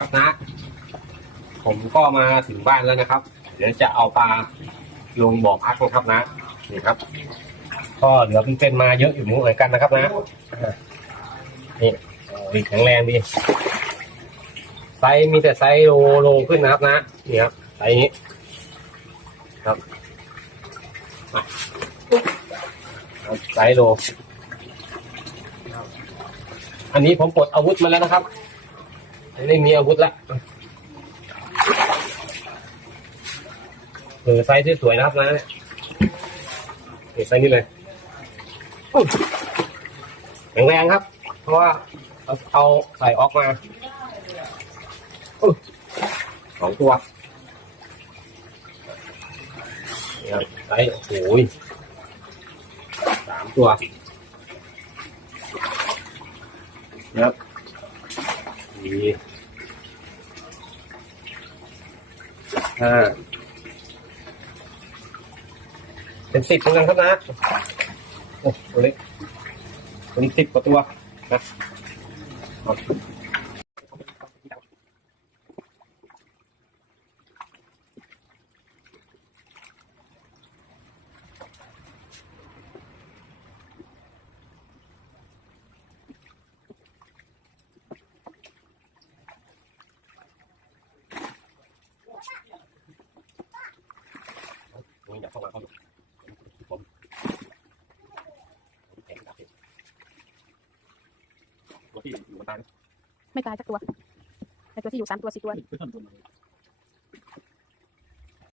ครับนะ ผมก็มาถึงบ้านแล้วนะครับ เดี๋ยวจะเอาปลาลงบ่อพักนะครับนะนี่ครับ ก็เหลือเป็นๆมาเยอะอยู่เหมือนกันนะครับนะอ่านี่โอ้ยแข็งแรงดีไซส์มีแต่ไซส์โลโลขึ้นนะครับนะนี่ครับไซส์นี้ครับไซส์โล อันนี้ผมปลดอาวุธมาแล้วนะครับ นนี้มีอาวุธล้วเออไซส์ที่สวยนะครับนะนี่ไซส์นี้เลยแข็งแรงครับ เพราะว่าเอาเอาใส่ออกมาอสองตัวนี่ครับไซส์โอ้โหสามตัวครับ ดีห้าเป็นสิบเหมือนกันครับนะโอ้ตัวเล็กตัวนี้สิบกว่าตัวนะครับนี่อยาก เขาอยู่ผมแข็งครับตัวที่อยู่บนตานไม่ตายสักตัวไอตัวที่อยู่สามตัวสี่ตัว ขึ้นต้นทุนเลย